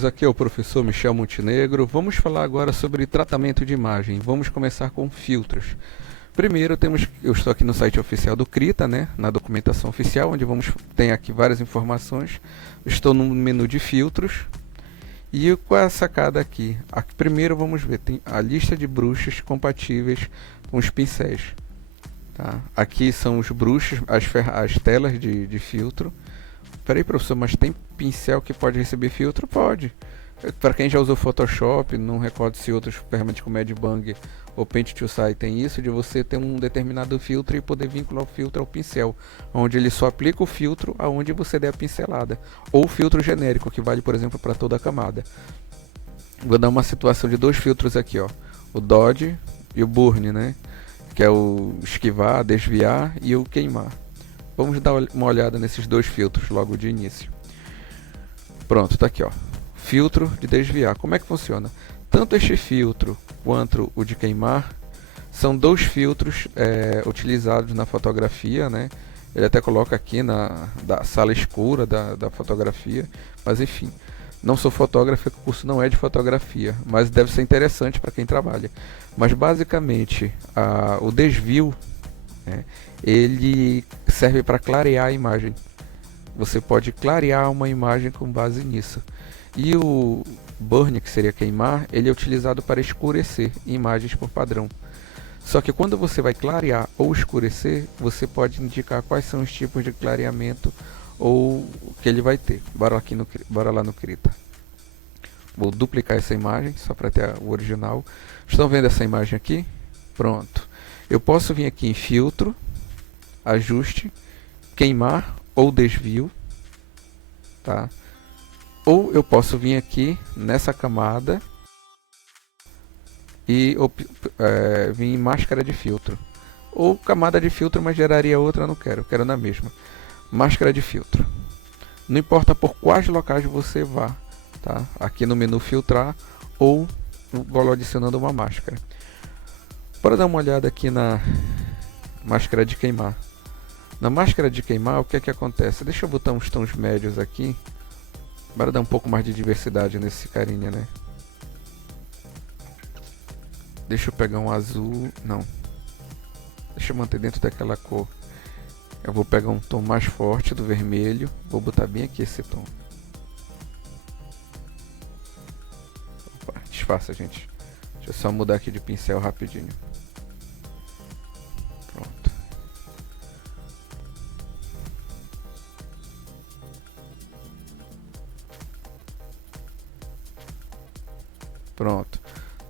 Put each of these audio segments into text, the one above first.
amigos, aqui é o professor Michel Montenegro. Vamos falar agora sobre tratamento de imagem. Vamos começar com filtros. Primeiro eu estou aqui no site oficial do Krita, né, na documentação oficial, onde tem aqui várias informações. Estou no menu de filtros. E qual é a sacada aqui? Primeiro vamos ver, tem a lista de brushes compatíveis com os pincéis. Tá? Aqui são os brushes, as telas de filtro. Peraí, professor, mas tem pincel que pode receber filtro? Pode. Para quem já usou Photoshop, não recordo se outras ferramentas como Edbang ou Paint to Size tem isso, de você ter um determinado filtro e poder vincular o filtro ao pincel, onde ele só aplica o filtro aonde você der a pincelada. Ou filtro genérico, que vale, por exemplo, para toda a camada. Vou dar uma situação de dois filtros aqui, ó. O Dodge e o Burn, né? Que é o esquivar, desviar e o queimar. Vamos dar uma olhada nesses dois filtros logo de início. Pronto, tá aqui, ó. Filtro de desviar. Como é que funciona? Tanto este filtro quanto o de queimar são dois filtros utilizados na fotografia, né? Ele até coloca aqui na sala escura da fotografia, mas enfim. Não sou fotógrafo, o curso não é de fotografia, mas deve ser interessante para quem trabalha. Mas basicamente o desvio, né, ele serve para clarear a imagem. Você pode clarear uma imagem com base nisso. E o burn, que seria queimar, ele é utilizado para escurecer imagens por padrão. Só que quando você vai clarear ou escurecer, você pode indicar quais são os tipos de clareamento ou que ele vai ter. Bora lá no Krita. Vou duplicar essa imagem só para ter o original. Estão vendo essa imagem aqui? Pronto. Eu posso vir aqui em filtro, ajuste, queimar ou desvio, tá? Ou eu posso vir aqui nessa camada e vir em máscara de filtro. Ou camada de filtro, mas geraria outra, não quero na mesma. Máscara de filtro. Não importa por quais locais você vá, tá? Aqui no menu filtrar ou vou adicionando uma máscara. Para dar uma olhada aqui na máscara de queimar. Na máscara de queimar, o que é que acontece? Deixa eu botar uns tons médios aqui. Para dar um pouco mais de diversidade nesse carinha, né? Deixa eu pegar um azul. Não. Deixa eu manter dentro daquela cor. Eu vou pegar um tom mais forte do vermelho. Vou botar bem aqui esse tom. Opa, disfarça, gente. Deixa eu só mudar aqui de pincel rapidinho. Pronto. Pronto.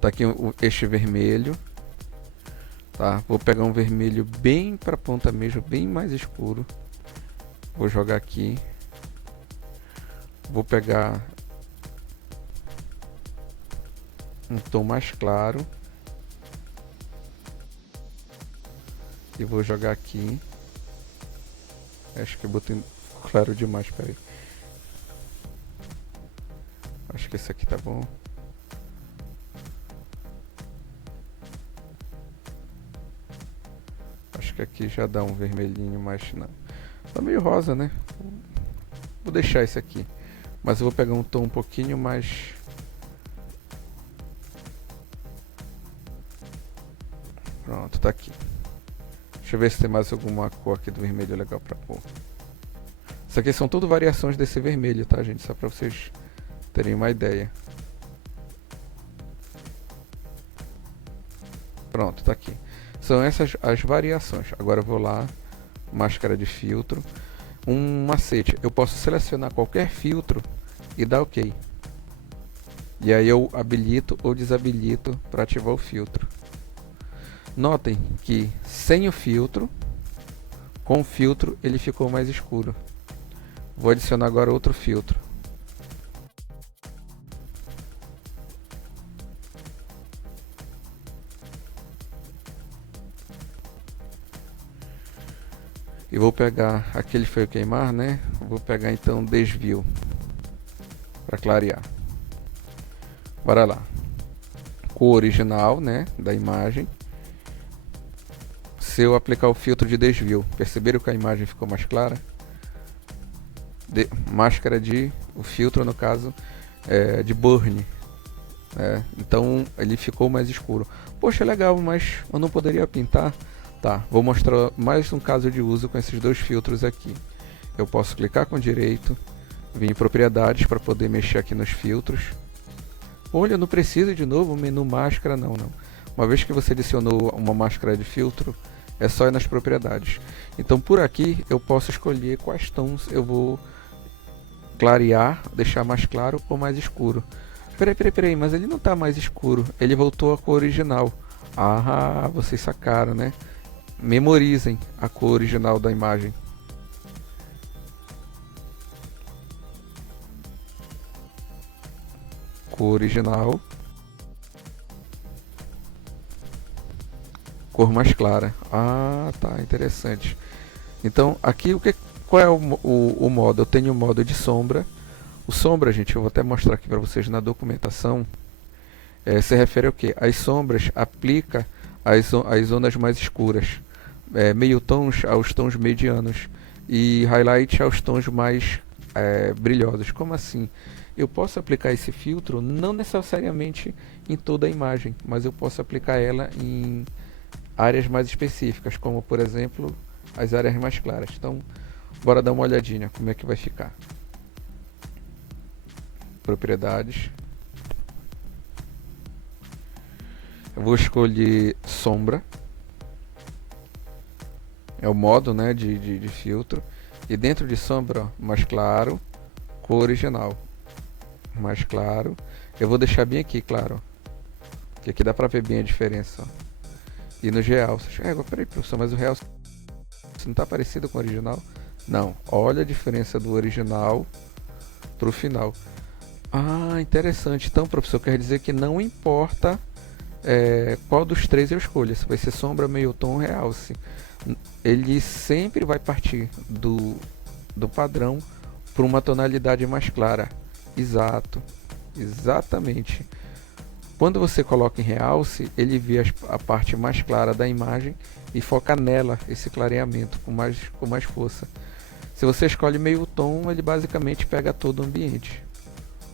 Tá aqui este vermelho. Tá? Vou pegar um vermelho bem para ponta mesmo, bem mais escuro. Vou jogar aqui. Vou pegar um tom mais claro. E vou jogar aqui. Acho que eu botei claro demais, peraí. Acho que esse aqui tá bom. Acho que aqui já dá um vermelhinho, mas não. Tá meio rosa, né? Vou deixar esse aqui. Mas eu vou pegar um tom um pouquinho mais... Pronto, tá aqui. Deixa eu ver se tem mais alguma cor aqui do vermelho legal pra pôr. Isso aqui são tudo variações desse vermelho, tá, gente? Só pra vocês terem uma ideia. Pronto, tá aqui. São essas as variações. Agora eu vou lá, máscara de filtro. Um macete, eu posso selecionar qualquer filtro e dar OK. E aí eu habilito ou desabilito para ativar o filtro. Notem que sem o filtro, com o filtro ele ficou mais escuro. Vou adicionar agora outro filtro. E vou pegar, aquele foi o queimar, né? Vou pegar então desvio para clarear. Bora lá. Cor original, né, da imagem. Se eu aplicar o filtro de desvio, perceberam que a imagem ficou mais clara? Máscara de, o filtro no caso de burn. Então ele ficou mais escuro. Poxa, legal, mas eu não poderia pintar? Tá, vou mostrar mais um caso de uso com esses dois filtros aqui. Eu posso clicar com direito, vir em propriedades para poder mexer aqui nos filtros. Olha, não precisa de novo menu máscara, não. Uma vez que você adicionou uma máscara de filtro, é só ir nas propriedades. Então por aqui eu posso escolher quais tons eu vou clarear, deixar mais claro ou mais escuro. Peraí, mas ele não está mais escuro, ele voltou à cor original. Ah, vocês sacaram, né? Memorizem a cor original da imagem. Cor original. Cor mais clara. Ah, tá, interessante. Então, aqui qual é o modo? Eu tenho o modo de sombra. O sombra, gente, eu vou até mostrar aqui para vocês na documentação. Se refere ao que? As sombras aplica às zonas mais escuras. Meio tons aos tons medianos. E highlight aos tons mais brilhosos. Como assim? Eu posso aplicar esse filtro não necessariamente em toda a imagem, mas eu posso aplicar ela em áreas mais específicas, como por exemplo as áreas mais claras. Então, bora dar uma olhadinha como é que vai ficar. Propriedades. Eu vou escolher sombra. É o modo, né, de filtro. E dentro de sombra, ó, mais claro, cor original. Mais claro. Eu vou deixar bem aqui, claro. Ó, que aqui dá pra ver bem a diferença. Ó. E nos realces. Peraí, professor, mas o realce não tá parecido com o original? Não. Olha a diferença do original pro final. Ah, interessante. Então, professor, quer dizer que não importa qual dos três eu escolho. Se vai ser sombra, meio tom ou realce. Ele sempre vai partir do padrão para uma tonalidade mais clara. Exato. Exatamente. Quando você coloca em realce, ele vê a parte mais clara da imagem e foca nela esse clareamento com mais força. Se você escolhe meio tom, ele basicamente pega todo o ambiente.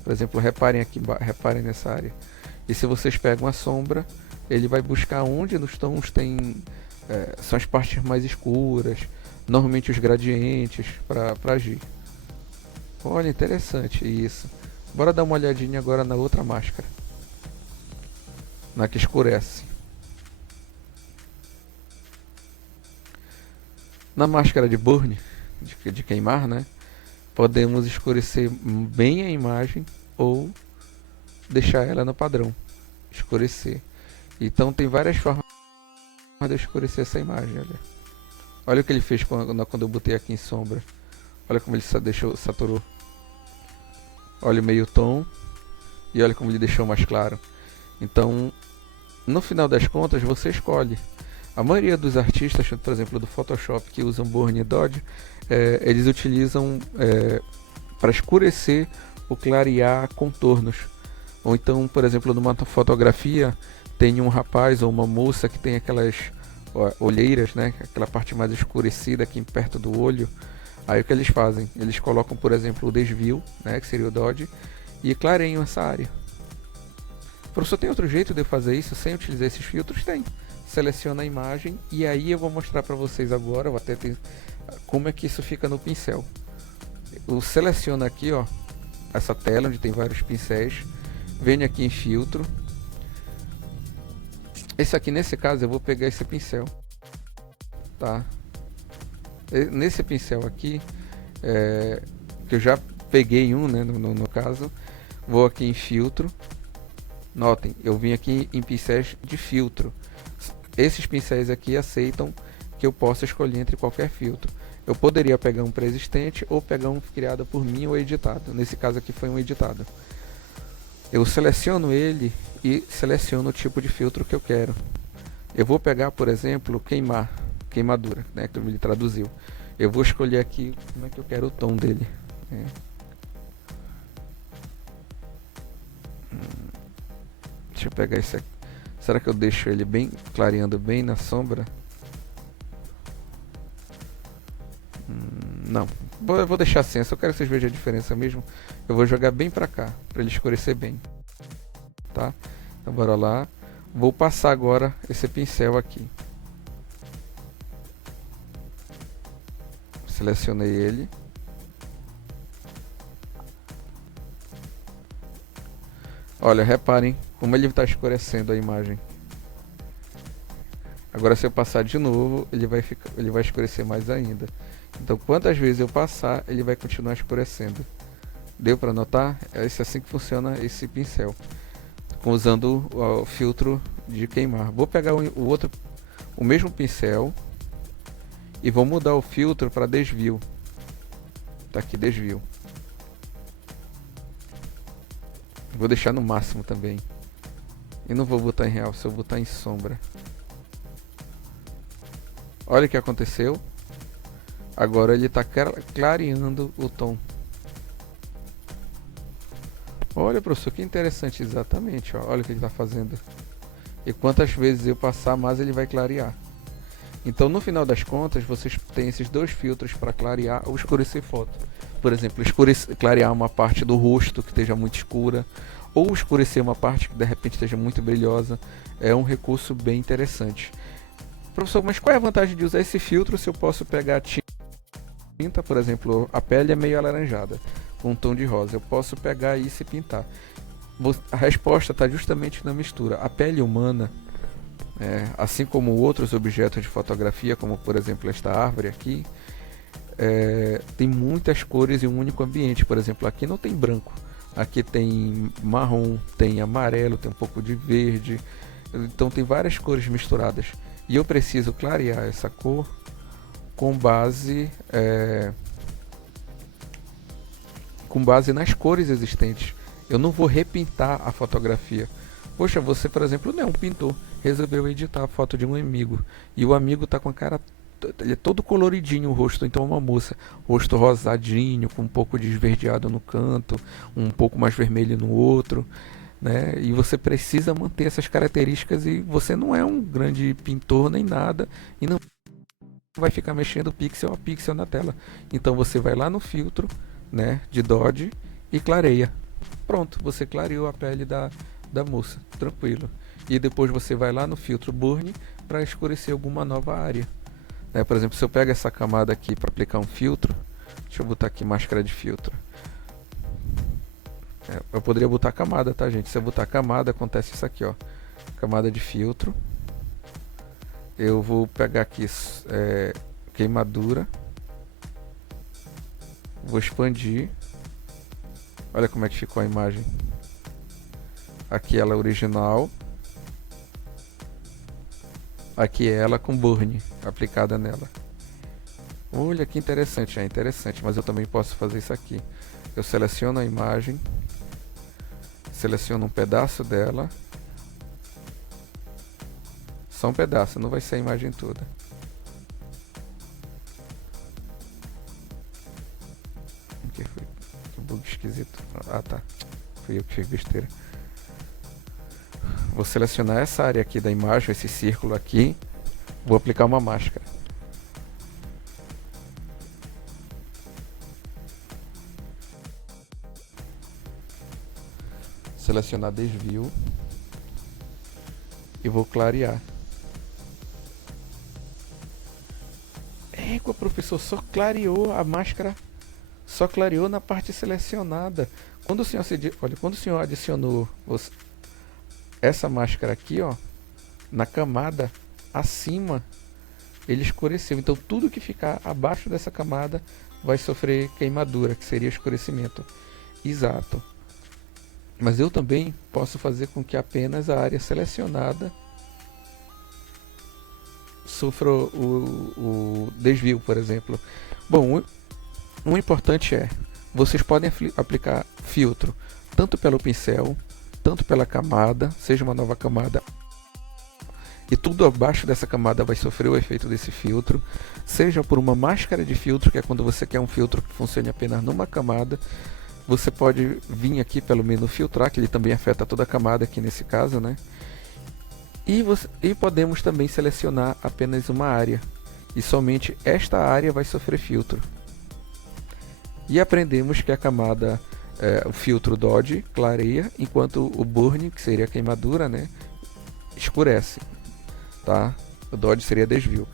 Por exemplo, reparem aqui, reparem nessa área. E se vocês pegam a sombra, ele vai buscar onde nos tons são as partes mais escuras, normalmente os gradientes, para agir. Olha, interessante isso. Bora dar uma olhadinha agora na outra máscara. Na que escurece. Na máscara de burn, de queimar, né? Podemos escurecer bem a imagem ou deixar ela no padrão. Escurecer. Então tem várias formas de escurecer essa imagem. Olha o que ele fez quando eu botei aqui em sombra. Olha como ele saturou. Olha o meio tom. E olha como ele deixou mais claro. Então, no final das contas, você escolhe. A maioria dos artistas, por exemplo, do Photoshop, que usam Burn e Dodge, eles utilizam para escurecer ou clarear contornos. Ou então, por exemplo, numa fotografia, tem um rapaz ou uma moça que tem aquelas olheiras, né? Aquela parte mais escurecida aqui perto do olho. Aí o que eles fazem? Eles colocam, por exemplo, o desvio, né? Que seria o Dodge, e clareiam essa área. Professor, tem outro jeito de eu fazer isso sem utilizar esses filtros? Tem. Seleciona a imagem e aí eu vou mostrar para vocês agora, vou até ter, como é que isso fica no pincel. Eu seleciono aqui, ó, essa tela onde tem vários pincéis, venho aqui em filtro. Esse aqui, nesse caso, eu vou pegar esse pincel, tá? Nesse pincel aqui, que eu já peguei um, né, no caso, vou aqui em filtro. Notem, eu vim aqui em pincéis de filtro. Esses pincéis aqui aceitam que eu possa escolher entre qualquer filtro. Eu poderia pegar um pré-existente ou pegar um criado por mim ou editado. Nesse caso aqui foi um editado. Eu seleciono ele e seleciono o tipo de filtro que eu quero. Eu vou pegar, por exemplo, queimadura, né, que ele traduziu. Eu vou escolher aqui como é que eu quero o tom dele. Deixa eu pegar esse aqui. Será que eu deixo ele bem clareando bem na sombra? Não, Eu vou deixar assim, só quero que vocês vejam a diferença mesmo. Eu vou jogar bem pra cá, pra ele escurecer bem. Tá? Então bora lá. Vou passar agora esse pincel aqui. Selecionei ele. Olha, reparem como ele está escurecendo a imagem. Agora se eu passar de novo, ele vai escurecer mais ainda. Então quantas vezes eu passar, ele vai continuar escurecendo. Deu para notar? É assim que funciona esse pincel. Usando o filtro de queimar. Vou pegar o mesmo pincel e vou mudar o filtro para desvio. Tá aqui, desvio. Vou deixar no máximo também. E não vou botar em realce, eu vou botar em sombra. Olha o que aconteceu. Agora ele está clareando o tom. Olha, professor, que interessante. Exatamente, ó. Olha o que ele está fazendo. E quantas vezes eu passar, mais ele vai clarear. Então, no final das contas, vocês têm esses dois filtros para clarear ou escurecer foto. Por exemplo, clarear uma parte do rosto que esteja muito escura, ou escurecer uma parte que de repente esteja muito brilhosa. É um recurso bem interessante. Professor, mas qual é a vantagem de usar esse filtro se eu posso pegar tinta, por exemplo, a pele é meio alaranjada, com um tom de rosa. Eu posso pegar isso e pintar. A resposta está justamente na mistura. A pele humana, assim como outros objetos de fotografia, como por exemplo esta árvore aqui, tem muitas cores em um único ambiente. Por exemplo, aqui não tem branco, aqui tem marrom, tem amarelo, tem um pouco de verde, então tem várias cores misturadas, e eu preciso clarear essa cor com base nas cores existentes. Eu não vou repintar a fotografia. Poxa, você, por exemplo, não é um pintor, resolveu editar a foto de um amigo, e o amigo está com a cara, ele é todo coloridinho o rosto. Então uma moça, rosto rosadinho, com um pouco de esverdeado no canto, um pouco mais vermelho no outro, né? E você precisa manter essas características, e você não é um grande pintor nem nada, e não vai ficar mexendo pixel a pixel na tela. Então você vai lá no filtro, né, de Dodge, e clareia. Pronto, você clareou a pele da moça, tranquilo. E depois você vai lá no filtro Burn para escurecer alguma nova área. Por exemplo, se eu pego essa camada aqui para aplicar um filtro, deixa eu botar aqui máscara de filtro. Eu poderia botar camada, tá, gente? Se eu botar camada, acontece isso aqui, ó. Camada de filtro. Eu vou pegar aqui queimadura. Vou expandir. Olha como é que ficou a imagem. Aqui ela é original. Aqui é ela com burn aplicada nela. Olha que interessante, é interessante, mas eu também posso fazer isso aqui. Eu seleciono a imagem, seleciono um pedaço dela, só um pedaço, não vai ser a imagem toda. Que foi? Que bug esquisito. Ah, tá. Fui eu que fiz besteira. Vou selecionar essa área aqui da imagem, esse círculo aqui. Vou aplicar uma máscara. Selecionar desvio. E vou clarear. O professor só clareou a máscara. Só clareou na parte selecionada. Quando o senhor adicionou essa máscara aqui, ó, na camada acima, ele escureceu. Então tudo que ficar abaixo dessa camada vai sofrer queimadura, que seria escurecimento. Exato. Mas eu também posso fazer com que apenas a área selecionada sofra o desvio, por exemplo. Bom, o importante vocês podem aplicar filtro tanto pelo pincel, tanto pela camada, seja uma nova camada, e tudo abaixo dessa camada vai sofrer o efeito desse filtro, seja por uma máscara de filtro, que é quando você quer um filtro que funcione apenas numa camada. Você pode vir aqui pelo menu filtrar, que ele também afeta toda a camada aqui nesse caso, né? E podemos também selecionar apenas uma área, e somente esta área vai sofrer filtro. E aprendemos que a camada, o filtro Dodge clareia, enquanto o Burn, que seria a queimadura, né, escurece, tá? O Dodge seria desvio.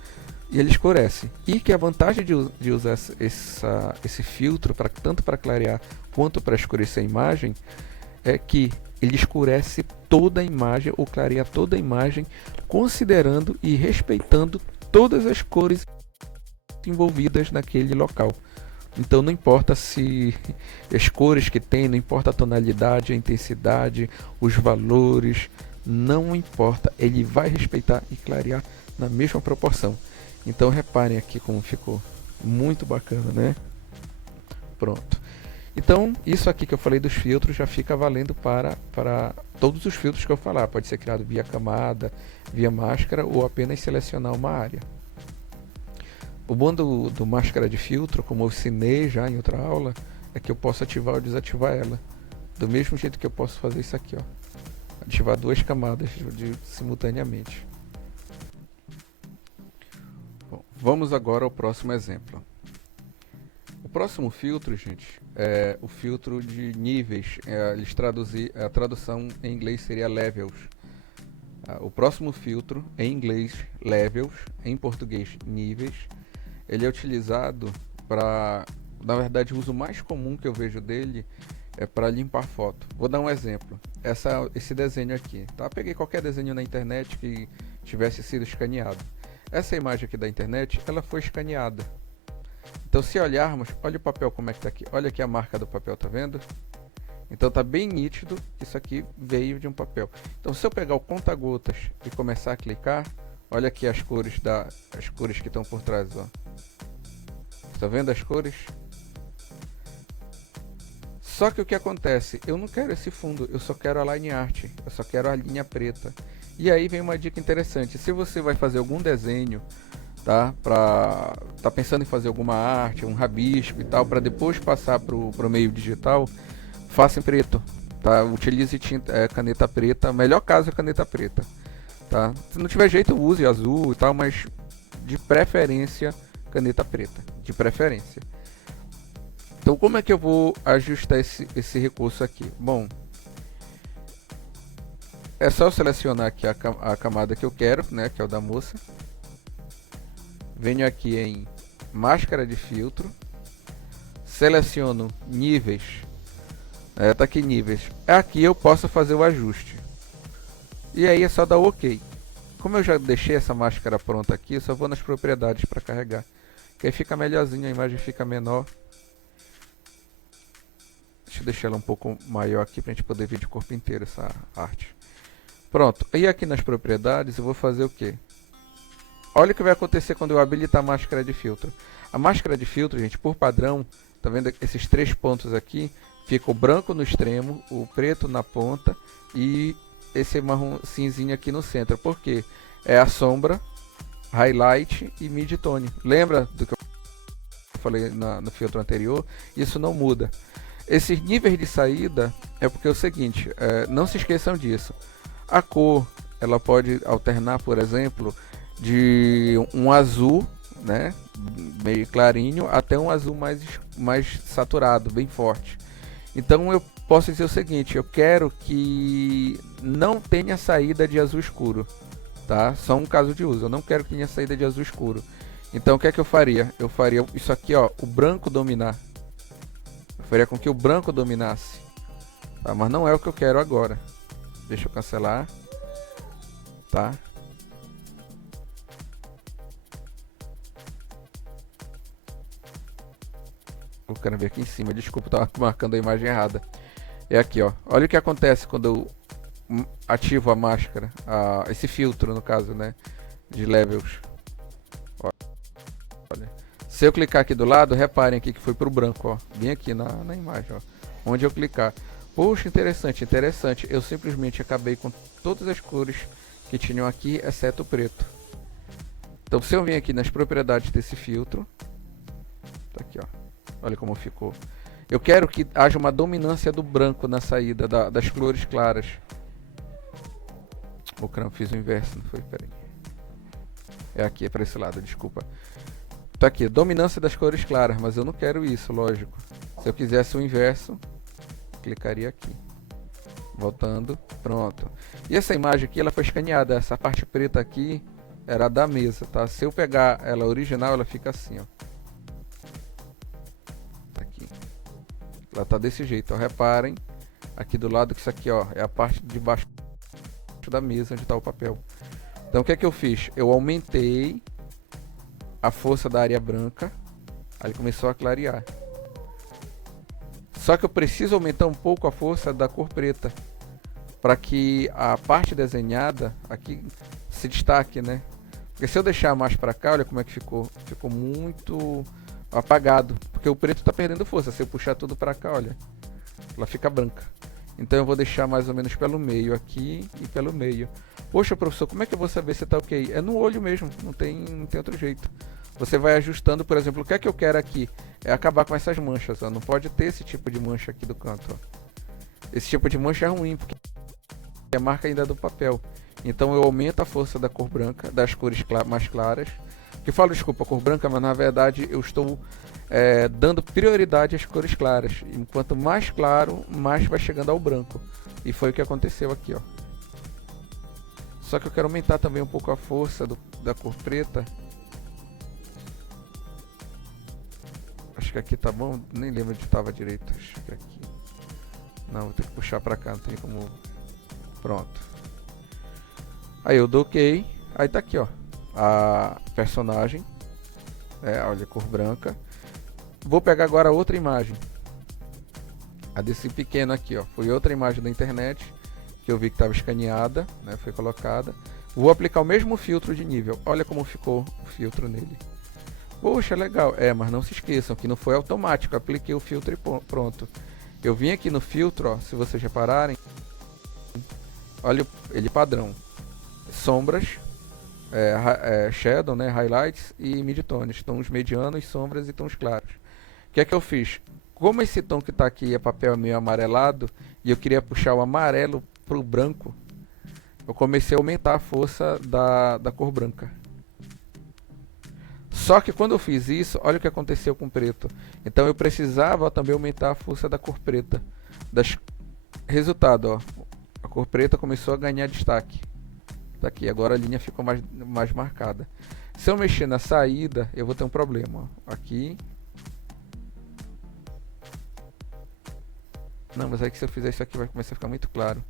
E ele escurece. E que a vantagem de usar esse filtro, tanto para clarear quanto para escurecer a imagem, é que ele escurece toda a imagem ou clareia toda a imagem, considerando e respeitando todas as cores envolvidas naquele local. Então não importa se as cores que tem, não importa a tonalidade, a intensidade, os valores, não importa, ele vai respeitar e clarear na mesma proporção. Então reparem aqui como ficou, muito bacana, né? Pronto. Então isso aqui que eu falei dos filtros já fica valendo para todos os filtros que eu falar. Pode ser criado via camada, via máscara ou apenas selecionar uma área. O bom do máscara de filtro, como eu ensinei já em outra aula, é que eu posso ativar ou desativar ela. Do mesmo jeito que eu posso fazer isso aqui, ó. Ativar duas camadas simultaneamente. Bom, vamos agora ao próximo exemplo. O próximo filtro, gente, é o filtro de níveis. A tradução em inglês seria levels. O próximo filtro, em inglês, levels, em português, níveis. Ele é utilizado para, na verdade, o uso mais comum que eu vejo dele é para limpar foto. Vou dar um exemplo. Esse desenho aqui, tá? Peguei qualquer desenho na internet que tivesse sido escaneado. Essa imagem aqui da internet, ela foi escaneada. Então, se olharmos, olha o papel como é que tá aqui. Olha aqui a marca do papel, tá vendo? Então tá bem nítido que isso aqui veio de um papel. Então, se eu pegar o conta-gotas e começar a clicar, olha aqui as cores que estão por trás, ó. Tá vendo as cores? Só que o que acontece? Eu não quero esse fundo, eu só quero a line art, eu só quero a linha preta. E aí vem uma dica interessante. Se você vai fazer algum desenho, tá pensando em fazer alguma arte, um rabisco e tal, para depois passar pro meio digital, faça em preto, tá? Utilize caneta preta, melhor caso é caneta preta, tá? Se não tiver jeito, use azul e tal, mas de preferência caneta preta, de preferência. Então, como é que eu vou ajustar esse recurso aqui? Bom, é só eu selecionar aqui a camada que eu quero, né, que é o da moça. Venho aqui em máscara de filtro, seleciono níveis, tá aqui níveis. Aqui eu posso fazer o ajuste. E aí é só dar o OK. Como eu já deixei essa máscara pronta aqui, eu só vou nas propriedades para carregar. Que aí fica melhorzinho, a imagem fica menor. Deixa eu deixar ela um pouco maior aqui para a gente poder ver de corpo inteiro essa arte. Pronto. E aqui nas propriedades eu vou fazer o quê? Olha o que vai acontecer quando eu habilitar a máscara de filtro. A máscara de filtro, gente, por padrão, tá vendo esses três pontos aqui? Fica o branco no extremo, o preto na ponta e esse marrom cinzinho aqui no centro. Por quê? É a sombra, highlight e mid-tone. Lembra do que eu falei no filtro anterior? Isso não muda. Esses níveis de saída é porque é o seguinte, não se esqueçam disso. A cor, ela pode alternar, por exemplo, de um azul, né, meio clarinho, até um azul mais saturado, bem forte. Então eu posso dizer o seguinte, eu quero que não tenha saída de azul escuro, tá? Só um caso de uso, eu não quero que tenha saída de azul escuro. Então o que é que eu faria? Eu faria isso aqui, ó, o branco dominar. Eu faria com que o branco dominasse, tá? Mas não é o que eu quero agora. Deixa eu cancelar, tá? Eu quero ver aqui em cima, desculpa, estava marcando a imagem errada. É aqui, ó. Olha o que acontece quando eu ativo a máscara, esse filtro no caso, né, de levels. Olha. Se eu clicar aqui do lado, reparem aqui que foi pro branco, ó, bem aqui na imagem, ó, onde eu clicar. Poxa, interessante, interessante. Eu simplesmente acabei com todas as cores que tinham aqui, exceto o preto. Então, se eu vim aqui nas propriedades desse filtro, tá aqui, ó. Olha como ficou. Eu quero que haja uma dominância do branco na saída das cores claras. Fiz o inverso, não foi? Peraí. É aqui, é para esse lado, desculpa. Tá aqui, dominância das cores claras, mas eu não quero isso, lógico. Se eu quisesse o inverso, clicaria aqui. Voltando, pronto. E essa imagem aqui, ela foi escaneada. Essa parte preta aqui era da mesa, tá? Se eu pegar ela original, ela fica assim, ó. Aqui. Ela tá desse jeito, ó. Reparem, aqui do lado que isso aqui, ó, é a parte de baixo da mesa onde está o papel. Então o que é que eu fiz? Eu aumentei a força da área branca, aí ele começou a clarear. Só que eu preciso aumentar um pouco a força da cor preta, para que a parte desenhada aqui se destaque, né? Porque se eu deixar mais para cá, olha como é que ficou. Ficou muito apagado, porque o preto está perdendo força. Se eu puxar tudo para cá, olha, ela fica branca. Então eu vou deixar mais ou menos pelo meio aqui e pelo meio. Poxa, professor, como é que eu vou saber se está ok? É no olho mesmo, não tem outro jeito. Você vai ajustando, por exemplo, o que é que eu quero aqui? É acabar com essas manchas, ó. Não pode ter esse tipo de mancha aqui do canto, ó. Esse tipo de mancha é ruim, porque é a marca ainda do papel. Então eu aumento a força da cor branca, das cores mais claras. Que eu falo, desculpa, a cor branca, mas na verdade eu estou dando prioridade às cores claras. E quanto mais claro, mais vai chegando ao branco. E foi o que aconteceu aqui, ó. Só que eu quero aumentar também um pouco a força da cor preta. Acho que aqui tá bom, nem lembro onde estava direito. Acho que aqui. Não, vou ter que puxar pra cá, não tem como. Pronto. Aí eu dou OK. Aí tá aqui, ó. A personagem. Olha, cor branca. Vou pegar agora outra imagem. A desse pequeno aqui, ó. Foi outra imagem da internet que eu vi que estava escaneada, né? Foi colocada. Vou aplicar o mesmo filtro de nível. Olha como ficou o filtro nele. Poxa, legal. Mas não se esqueçam que não foi automático. Apliquei o filtro e pronto. Eu vim aqui no filtro, ó, se vocês repararem. Olha ele padrão. Sombras, shadow, né, highlights e midtones. Tons medianos, sombras e tons claros. O que é que eu fiz? Como esse tom que está aqui é papel meio amarelado e eu queria puxar o amarelo para o branco, eu comecei a aumentar a força da cor branca. Só que quando eu fiz isso, olha o que aconteceu com o preto. Então eu precisava também aumentar a força da cor preta. Resultado, ó, a cor preta começou a ganhar destaque. Tá aqui, agora a linha ficou mais marcada. Se eu mexer na saída, eu vou ter um problema. Ó. Aqui. Não, mas aí que se eu fizer isso aqui vai começar a ficar muito claro.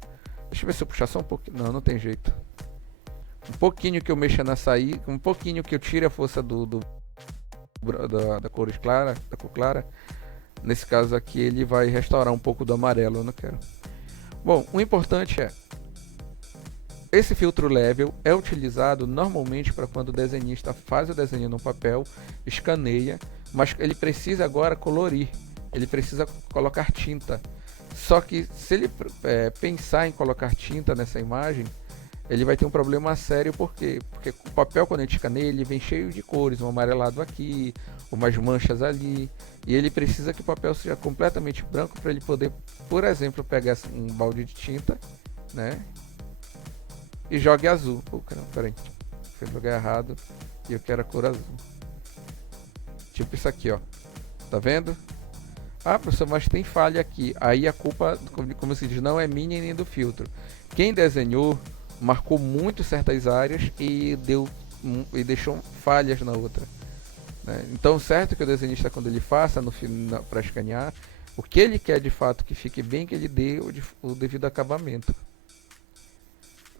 Deixa eu ver se eu puxar só um pouquinho. Não, não tem jeito. Um pouquinho que eu mexa na saída, um pouquinho que eu tire a força da cor clara, nesse caso aqui ele vai restaurar um pouco do amarelo, eu não quero. Bom, o importante esse filtro level é utilizado normalmente para quando o desenhista faz o desenho no papel, escaneia, mas ele precisa agora colorir, ele precisa colocar tinta. Só que se ele pensar em colocar tinta nessa imagem, ele vai ter um problema sério, por quê? Porque o papel, quando a gente escaneia, ele vem cheio de cores, um amarelado aqui, umas manchas ali, e ele precisa que o papel seja completamente branco para ele poder, por exemplo, pegar um balde de tinta, né, e jogue azul. Pô, caramba, peraí, foi no lugar errado e eu quero a cor azul. Tipo isso aqui, ó, tá vendo? Ah, professor, mas tem falha aqui. Aí a culpa, como se diz, não é minha nem do filtro. Quem desenhou marcou muito certas áreas e deixou falhas na outra, né? Então, certo que o desenhista, quando ele faça para escanear, o que ele quer de fato que fique bem, que ele dê o devido acabamento.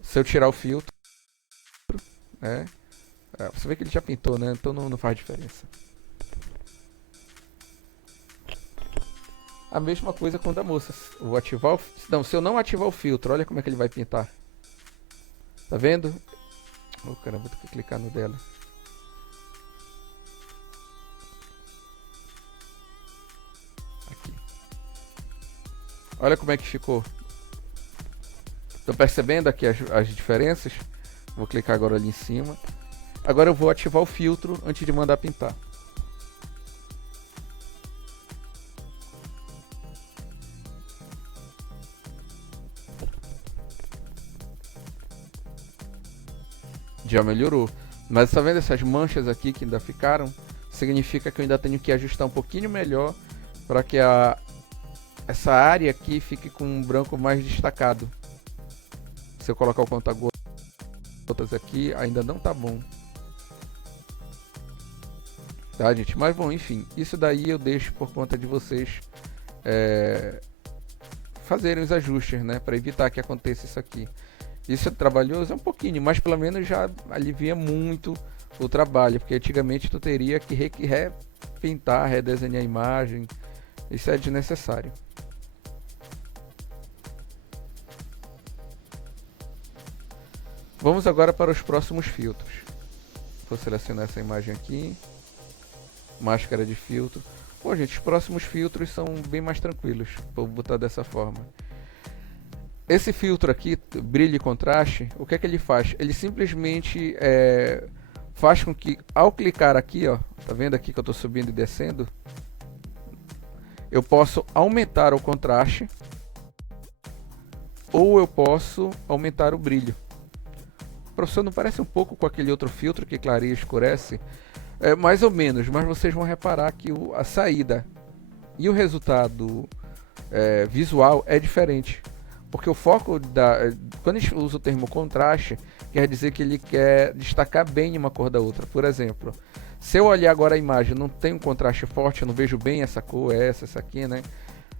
Se eu tirar o filtro, né, você vê que ele já pintou, né? Então não faz diferença. A mesma coisa com o da moça. Vou ativar se eu não ativar o filtro, olha como é que ele vai pintar. Tá vendo? Oh, caramba, vou ter que clicar no dela. Aqui. Olha como é que ficou. Estão percebendo aqui as diferenças? Vou clicar agora ali em cima. Agora eu vou ativar o filtro antes de mandar pintar. Já melhorou. Mas tá vendo essas manchas aqui que ainda ficaram? significa que eu ainda tenho que ajustar um pouquinho melhor para que essa área aqui fique com um branco mais destacado. Se eu colocar o conta-gotas aqui, ainda não tá bom. Tá, gente? Mas bom, enfim, isso daí eu deixo por conta de vocês fazerem os ajustes, né? Para evitar que aconteça isso aqui. Isso é trabalhoso? É um pouquinho, mas pelo menos já alivia muito o trabalho, porque antigamente tu teria que repintar, redesenhar a imagem. Isso é desnecessário. Vamos agora para os próximos filtros. Vou selecionar essa imagem aqui. Máscara de filtro. Bom, gente, os próximos filtros são bem mais tranquilos. Vou botar dessa forma. Esse filtro aqui, brilho e contraste, o que é que ele faz? Ele simplesmente faz com que, ao clicar aqui, ó, tá vendo aqui que eu estou subindo e descendo? Eu posso aumentar o contraste ou eu posso aumentar o brilho. Professor, não parece um pouco com aquele outro filtro que clareia e escurece? Mais ou menos, mas vocês vão reparar que a saída e o resultado visual é diferente. Porque o foco quando a gente usa o termo contraste, quer dizer que ele quer destacar bem uma cor da outra. Por exemplo, se eu olhar agora a imagem, não tem um contraste forte, eu não vejo bem essa cor, essa aqui, né?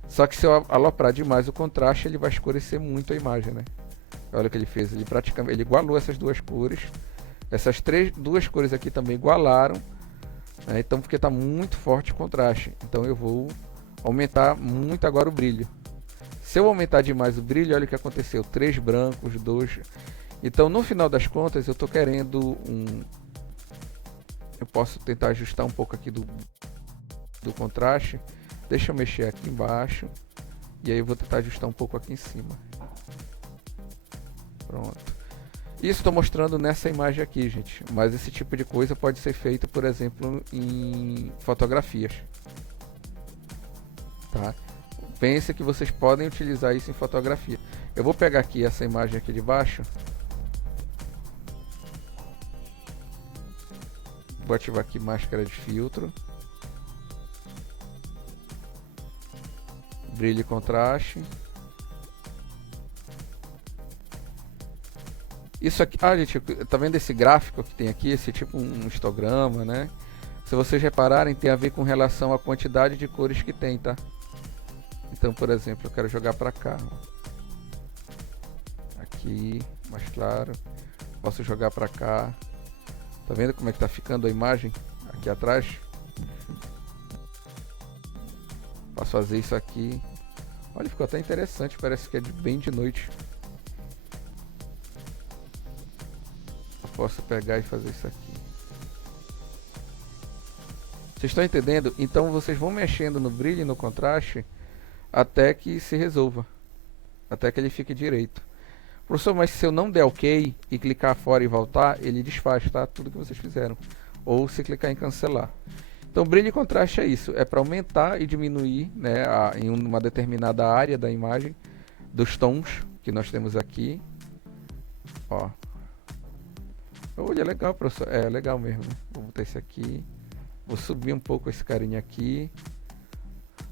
Só que se eu aloprar demais o contraste, ele vai escurecer muito a imagem, né? Olha o que ele fez, ele igualou essas duas cores. Essas duas cores aqui também igualaram, né? Então porque está muito forte o contraste. Então eu vou aumentar muito agora o brilho. Se eu aumentar demais o brilho, olha o que aconteceu. 3 brancos, 2. Então no final das contas eu estou querendo eu posso tentar ajustar um pouco aqui do contraste. Deixa eu mexer aqui embaixo. E aí eu vou tentar ajustar um pouco aqui em cima. Pronto. Isso estou mostrando nessa imagem aqui, gente. Mas esse tipo de coisa pode ser feito, por exemplo, em fotografias. Tá? Pense que vocês podem utilizar isso em fotografia. Eu vou pegar aqui essa imagem aqui de baixo. Vou ativar aqui máscara de filtro. Brilho e contraste. Isso aqui, gente, tá vendo esse gráfico que tem aqui, esse tipo um histograma, né? Se vocês repararem, tem a ver com relação à quantidade de cores que tem, tá? Então, por exemplo, eu quero jogar para cá. Aqui, mais claro. Posso jogar para cá. Tá vendo como é que tá ficando a imagem aqui atrás? Posso fazer isso aqui. Olha, ficou até interessante, parece que é bem de noite. Posso pegar e fazer isso aqui. Vocês estão entendendo? Então vocês vão mexendo no brilho e no contraste até que se resolva. Até que ele fique direito. Professor, mas se eu não der OK e clicar fora e voltar, ele desfaz, tá? Tudo que vocês fizeram. Ou se clicar em cancelar. Então brilho e contraste é isso. É para aumentar e diminuir, né, em uma determinada área da imagem dos tons que nós temos aqui. Ó. Olha, é legal, professor. É legal mesmo, né? Vou botar esse aqui. Vou subir um pouco esse carinha aqui.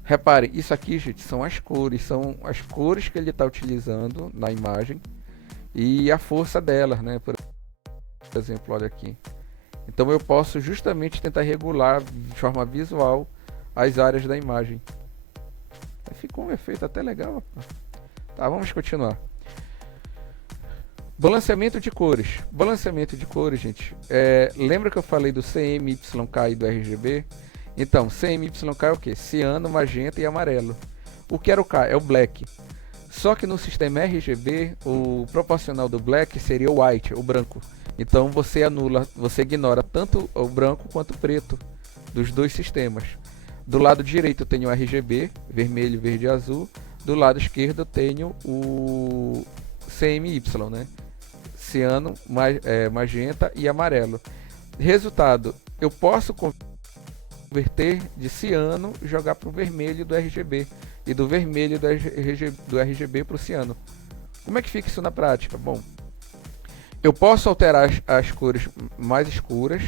Repare, isso aqui, gente, são as cores. São as cores que ele está utilizando na imagem. E a força delas, né? Por exemplo, olha aqui. Então eu posso justamente tentar regular de forma visual as áreas da imagem. Ficou um efeito até legal. Tá, vamos continuar. Balanceamento de cores. Balanceamento de cores, gente. Lembra que eu falei do CMYK e do RGB? Então, CMYK é o que? Ciano, magenta e amarelo. O que era o K? É o black. Só que no sistema RGB, o proporcional do black seria o white, o branco. Então você ignora tanto o branco quanto o preto dos dois sistemas. Do lado direito eu tenho o RGB, vermelho, verde e azul. Do lado esquerdo eu tenho o CMY, né? Ciano, magenta e amarelo. Resultado, eu posso converter de ciano e jogar para o vermelho do RGB e do vermelho do RGB para o ciano. Como é que fica isso na prática? Bom, eu posso alterar as cores mais escuras,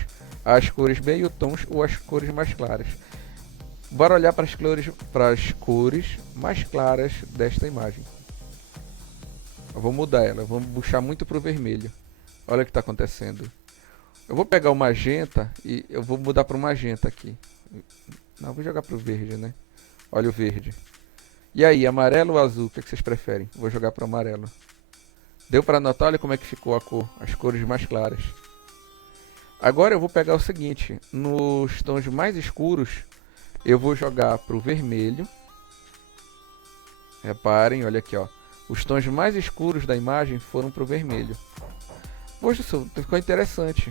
as cores meio tons ou as cores mais claras. Bora olhar para as cores mais claras desta imagem. Eu vou mudar ela, vou puxar muito para o vermelho. Olha o que está acontecendo. Eu vou pegar o magenta e eu vou mudar para o magenta aqui. Não, vou jogar para o verde, né? Olha o verde. E aí, amarelo ou azul? O que vocês preferem? Vou jogar para o amarelo. Deu para notar? Olha como é que ficou a cor. As cores mais claras. Agora eu vou pegar o seguinte. Nos tons mais escuros, eu vou jogar para o vermelho. Reparem, olha aqui, ó. Os tons mais escuros da imagem foram para o vermelho. Poxa, isso ficou interessante.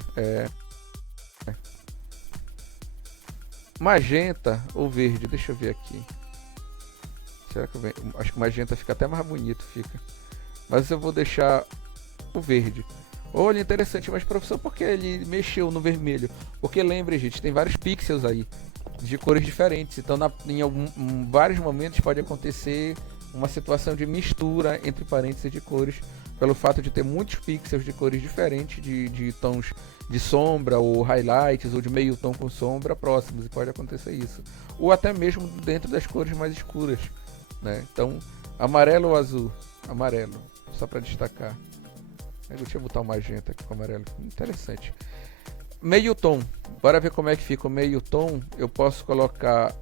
Magenta ou verde? Deixa eu ver aqui. Será que acho que o magenta fica até mais bonito, fica. Mas eu vou deixar o verde. Olha, interessante, mas professor, por que ele mexeu no vermelho? Porque lembre, gente, tem vários pixels aí de cores diferentes. Então, em vários momentos pode acontecer uma situação de mistura entre parênteses de cores, pelo fato de ter muitos pixels de cores diferentes, de tons de sombra ou highlights ou de meio tom com sombra próximos, e pode acontecer isso. Ou até mesmo dentro das cores mais escuras, né? Então, amarelo ou azul? Amarelo, só para destacar. Deixa eu botar o magenta aqui com o amarelo. Interessante. Meio tom. Bora ver como é que fica o meio tom. Eu posso colocar...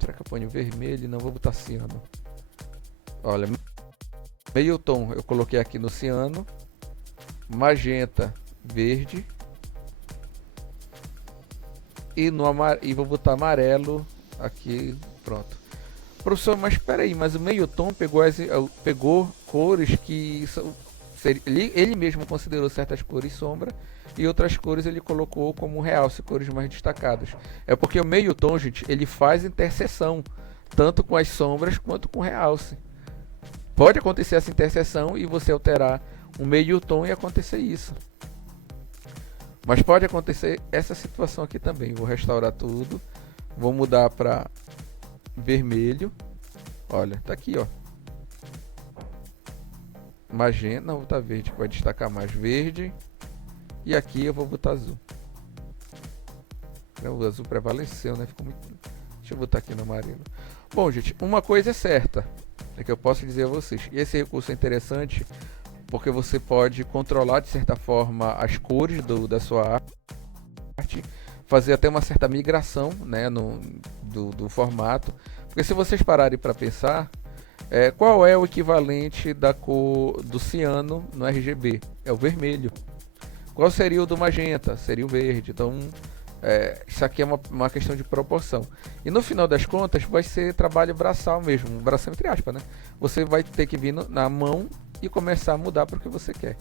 Será que eu ponho vermelho? Não, vou botar ciano. Olha, meio tom eu coloquei aqui no ciano. Magenta, verde. E vou botar amarelo aqui. Pronto. Professor, mas espera aí, mas o meio tom pegou cores que são... Ele mesmo considerou certas cores sombra e outras cores ele colocou como realce, cores mais destacadas. É porque o meio tom, gente, ele faz interseção tanto com as sombras quanto com o realce. Pode acontecer essa interseção e você alterar um meio tom e acontecer isso. Mas pode acontecer essa situação aqui também. Vou restaurar tudo. Vou mudar para vermelho. Olha, tá aqui, ó. Magenta, não, vou botar verde, que vai destacar mais verde. E aqui eu vou botar azul. O azul prevaleceu, né? Ficou muito... Deixa eu botar aqui no amarelo. Bom, gente, uma coisa é certa, é que eu posso dizer a vocês. Esse recurso é interessante porque você pode controlar, de certa forma, as cores da sua arte, fazer até uma certa migração, né, do formato. Porque se vocês pararem para pensar, qual é o equivalente da cor do ciano no RGB? É o vermelho. Qual seria o do magenta? Seria o verde. Então, isso aqui é uma questão de proporção. E no final das contas, vai ser trabalho braçal mesmo. Braçal entre aspas, né? Você vai ter que vir na mão e começar a mudar para o que você quer.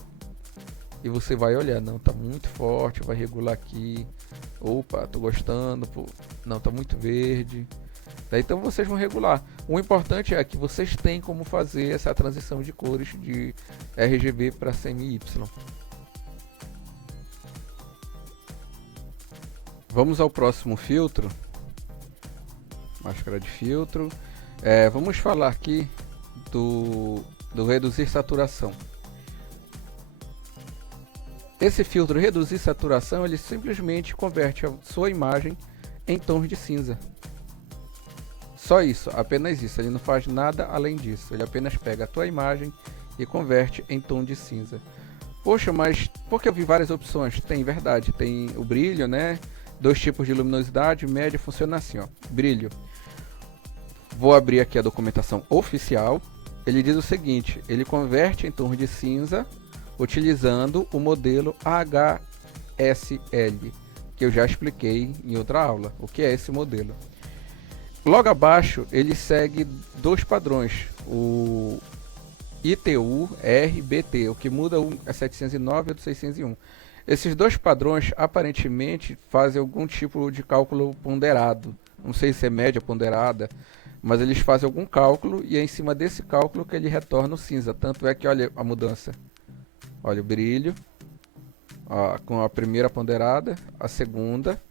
E você vai olhar, não, tá muito forte, vai regular aqui. Opa, tô gostando. Pô, não, tá muito verde. Então vocês vão regular. O importante é que vocês têm como fazer essa transição de cores de RGB para CMY. Vamos ao próximo filtro. Máscara de filtro. Vamos falar aqui do reduzir saturação. Esse filtro reduzir saturação, ele simplesmente converte a sua imagem em tons de cinza. Só isso, apenas isso. Ele não faz nada além disso. Ele apenas pega a tua imagem e converte em tom de cinza. Poxa, mas porque eu vi várias opções? Tem, verdade. Tem o brilho, né? 2 tipos de luminosidade, média, funciona assim, ó. Brilho. Vou abrir aqui a documentação oficial. Ele diz o seguinte: ele converte em tom de cinza utilizando o modelo HSL, que eu já expliquei em outra aula. O que é esse modelo? Logo abaixo, ele segue 2 padrões, o ITU, RBT, o que muda é 709 e o 601. Esses 2 padrões, aparentemente, fazem algum tipo de cálculo ponderado. Não sei se é média ponderada, mas eles fazem algum cálculo e é em cima desse cálculo que ele retorna o cinza. Tanto é que, olha a mudança. Olha o brilho, ó, com a primeira ponderada, a segunda.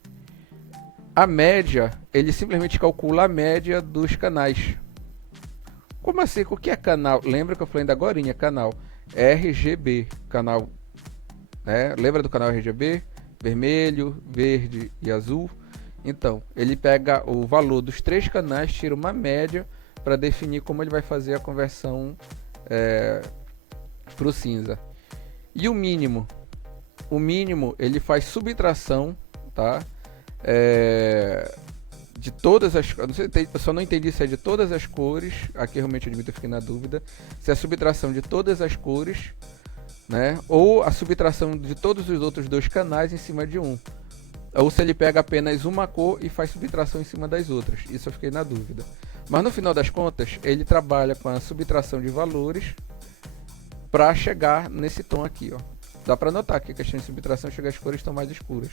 A média, ele simplesmente calcula a média dos canais. Como assim? O que é canal? Lembra que eu falei ainda agorinha, canal RGB, canal, né? Lembra do canal RGB? vermelho, verde e azul. Então, ele pega o valor dos 3 canais, tira uma média para definir como ele vai fazer a conversão para o cinza. E o mínimo? O mínimo ele faz subtração, tá? De todas as... Eu só não entendi se é de todas as cores. Aqui realmente eu fiquei na dúvida. Se é a subtração de todas as cores, né? Ou a subtração de todos os outros 2 canais em cima de um. Ou se ele pega apenas uma cor e faz subtração em cima das outras. Isso eu fiquei na dúvida. Mas no final das contas, ele trabalha com a subtração de valores para chegar nesse tom aqui, ó. Dá para notar que a questão de subtração chega as cores estão mais escuras.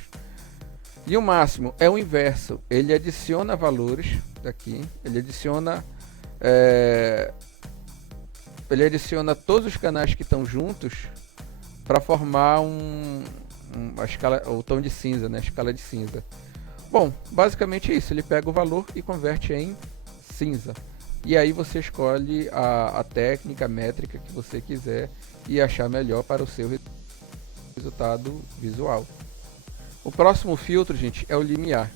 E o máximo é o inverso. Ele adiciona valores daqui. Ele adiciona todos os canais que estão juntos para formar a escala, o tom de cinza, né? A escala de cinza. Bom, basicamente é isso. Ele pega o valor e converte em cinza. E aí você escolhe a técnica, a métrica que você quiser e achar melhor para o seu resultado visual. O próximo filtro, gente, é o limiar.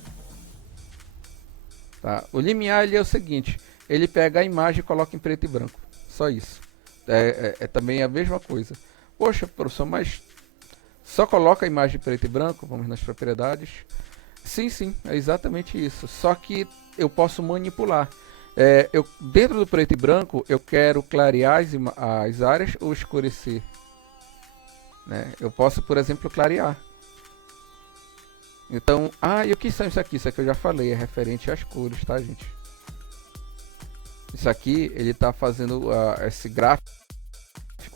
Tá? O limiar ele é o seguinte: ele pega a imagem e coloca em preto e branco. Só isso. É também a mesma coisa. Poxa, professor, mas só coloca a imagem em preto e branco? Vamos nas propriedades. Sim, é exatamente isso. Só que eu posso manipular. Dentro do preto e branco, eu quero clarear as áreas ou escurecer. Né? Eu posso, por exemplo, clarear. Então, e o que são isso aqui? Isso aqui eu já falei, é referente às cores, tá, gente? Isso aqui, ele está fazendo esse gráfico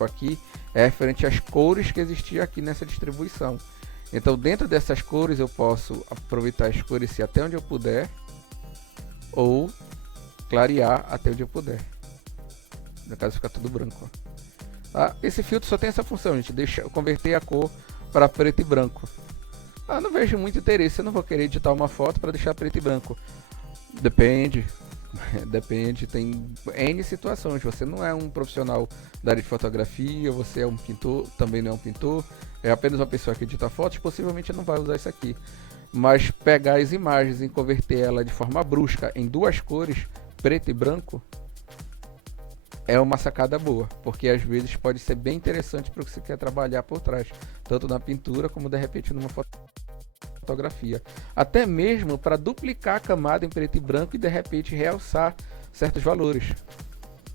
aqui, é referente às cores que existiam aqui nessa distribuição. Então, dentro dessas cores, eu posso aproveitar e escurecer até onde eu puder, ou clarear até onde eu puder. No caso, fica tudo branco. Ó. Tá? Esse filtro só tem essa função, gente, deixa eu converter a cor para preto e branco. Não vejo muito interesse, eu não vou querer editar uma foto para deixar preto e branco. Depende, tem N situações. Você não é um profissional da área de fotografia, você é um pintor, também não é um pintor, é apenas uma pessoa que edita fotos, possivelmente não vai usar isso aqui. Mas pegar as imagens e converter ela de forma brusca em 2 cores, preto e branco, é uma sacada boa, porque às vezes pode ser bem interessante para o que você quer trabalhar por trás, tanto na pintura como de repente numa fotografia, até mesmo para duplicar a camada em preto e branco e de repente realçar certos valores,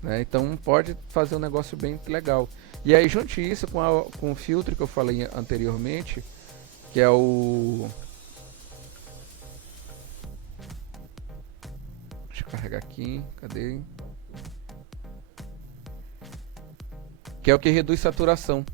né? Então pode fazer um negócio bem legal. E aí junte isso com o filtro que eu falei anteriormente, que é o... Deixa eu carregar aqui, cadê? Que é o que reduz saturação.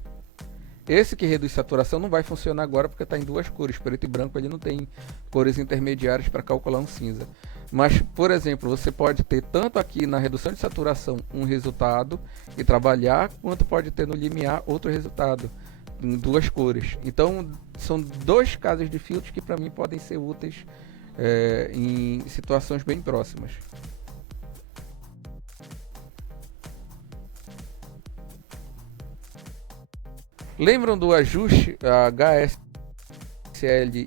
Esse que reduz saturação não vai funcionar agora porque está em 2 cores, preto e branco. Ele não tem cores intermediárias para calcular um cinza. Mas, por exemplo, você pode ter tanto aqui na redução de saturação um resultado e trabalhar, quanto pode ter no limiar outro resultado em 2 cores. Então, são 2 casos de filtros que para mim podem ser úteis em situações bem próximas. Lembram do ajuste HSL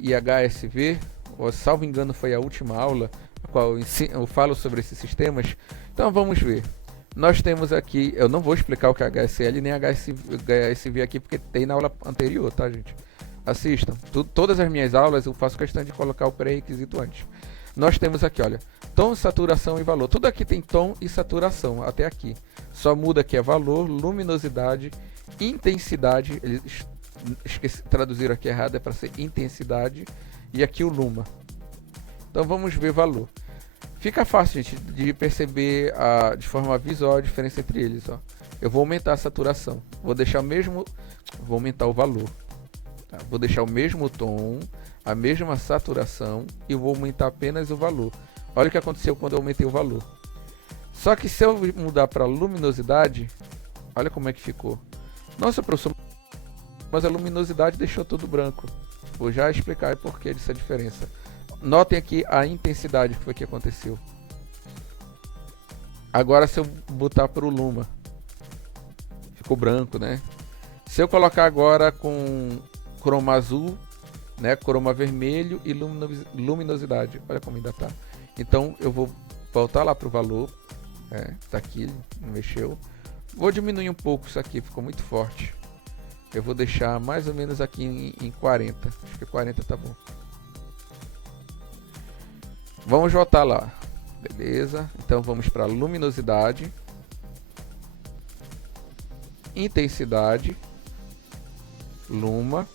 e HSV? Salvo engano, foi a última aula na qual eu falo sobre esses sistemas. Então vamos ver. Nós temos aqui, eu não vou explicar o que é HSL nem HSV aqui porque tem na aula anterior, tá, gente? Assistam. Todas as minhas aulas eu faço questão de colocar o pré-requisito antes. Nós temos aqui, olha, tom, saturação e valor. Tudo aqui tem tom e saturação, até aqui. Só muda aqui é valor, luminosidade, intensidade. Eles traduziram aqui errado, é para ser intensidade. E aqui o luma. Então vamos ver valor. Fica fácil, gente, de perceber de forma visual a diferença entre eles. Ó. Eu vou aumentar a saturação. Vou aumentar o valor. Tá? Vou deixar o mesmo tom, a mesma saturação e vou aumentar apenas o valor. Olha o que aconteceu quando eu aumentei o valor. Só que se eu mudar para luminosidade, olha como é que ficou. Nossa, professor, mas a luminosidade deixou tudo branco. Vou já explicar por que dessa diferença. Notem aqui a intensidade que foi que aconteceu. Agora se eu botar para o luma, ficou branco, né? Se eu colocar agora com chroma azul, né? Croma vermelho e luminosidade. Olha como ainda tá. Então eu vou voltar lá pro valor. Tá aqui, não mexeu. Vou diminuir um pouco isso aqui, ficou muito forte. Eu vou deixar mais ou menos aqui em 40. Acho que 40 tá bom. Vamos voltar lá. Beleza. Então vamos para luminosidade, intensidade, luma.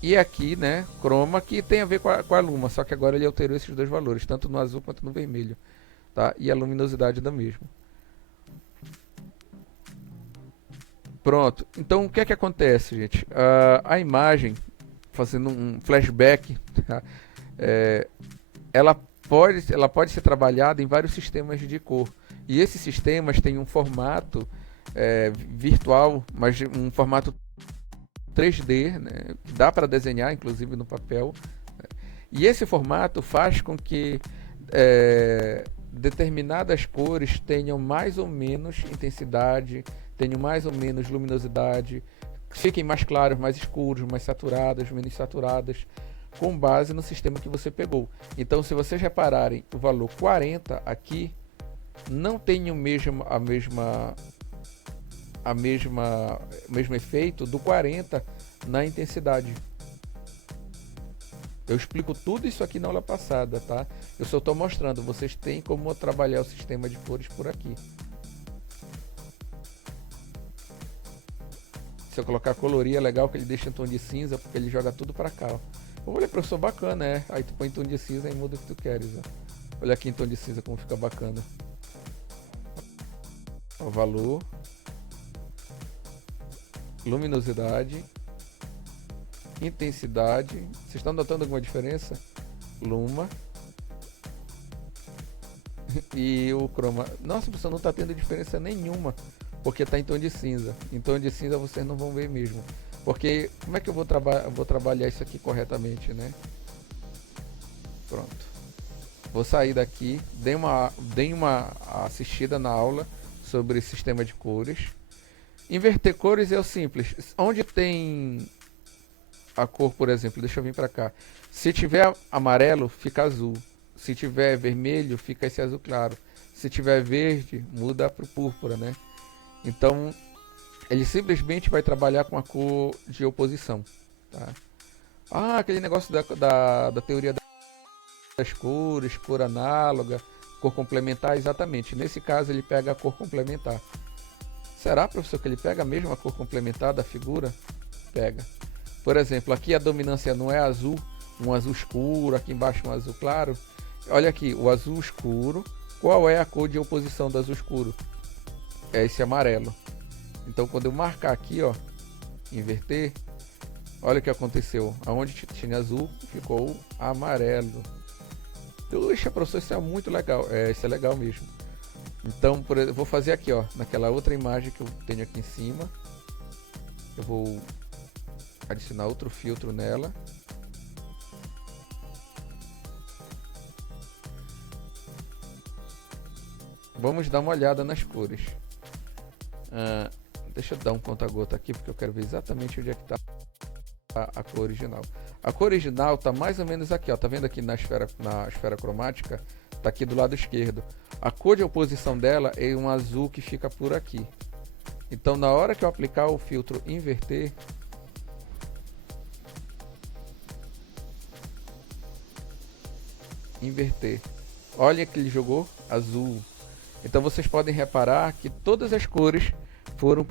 E aqui, né, croma, que tem a ver com a luma, só que agora ele alterou esses dois valores, tanto no azul quanto no vermelho, tá? E a luminosidade da mesma. Pronto. Então o que é que acontece, gente? A imagem, fazendo um flashback, tá? Ela pode ser trabalhada em vários sistemas de cor. E esses sistemas têm um formato virtual, mas um formato 3D, né, que dá para desenhar, inclusive no papel. E esse formato faz com que determinadas cores tenham mais ou menos intensidade, tenham mais ou menos luminosidade, fiquem mais claros, mais escuros, mais saturados, menos saturadas, com base no sistema que você pegou. Então, se vocês repararem, o valor 40 aqui não tem o mesmo efeito do 40 na intensidade. Eu explico tudo isso aqui na aula passada, tá? Eu só estou mostrando, vocês têm como trabalhar o sistema de cores por aqui. Se eu colocar colorir, é legal que ele deixa em tom de cinza, porque ele joga tudo para cá, ó. Olha, professor, bacana, Aí tu põe em tom de cinza e muda o que tu queres, ó. Olha aqui em tom de cinza como fica bacana. O valor, luminosidade, intensidade. Vocês estão notando alguma diferença? Luma e o croma. Nossa, professor, não está tendo diferença nenhuma, porque está em tom de cinza. Em tom de cinza vocês não vão ver mesmo, porque como é que eu vou trabalhar isso aqui corretamente, né? Pronto. Vou sair daqui, dei uma assistida na aula sobre sistema de cores. Inverter cores é o simples. Onde tem a cor, por exemplo, deixa eu vir para cá. Se tiver amarelo, fica azul. Se tiver vermelho, fica esse azul claro. Se tiver verde, muda para o púrpura, né? Então, ele simplesmente vai trabalhar com a cor de oposição, tá? Aquele negócio da teoria das cores, cor análoga, cor complementar, exatamente. Nesse caso, ele pega a cor complementar. Será, professor, que ele pega mesmo a cor complementar da figura? Pega. Por exemplo, aqui a dominância não é azul, um azul escuro, aqui embaixo um azul claro. Olha aqui, o azul escuro. Qual é a cor de oposição do azul escuro? É esse amarelo. Então, quando eu marcar aqui, ó, inverter, olha o que aconteceu. Aonde tinha azul, ficou amarelo. Puxa, professor, isso é muito legal. Isso é legal mesmo. Então, por exemplo, vou fazer aqui, ó, naquela outra imagem que eu tenho aqui em cima. Eu vou adicionar outro filtro nela. Vamos dar uma olhada nas cores. Deixa eu dar um conta-gota aqui, porque eu quero ver exatamente onde é que está a cor original. A cor original está mais ou menos aqui, ó. Tá vendo aqui na esfera cromática? Tá aqui do lado esquerdo. A cor de oposição dela é um azul que fica por aqui. Então, na hora que eu aplicar o filtro inverter, olha que ele jogou azul. Então vocês podem reparar que todas as cores foram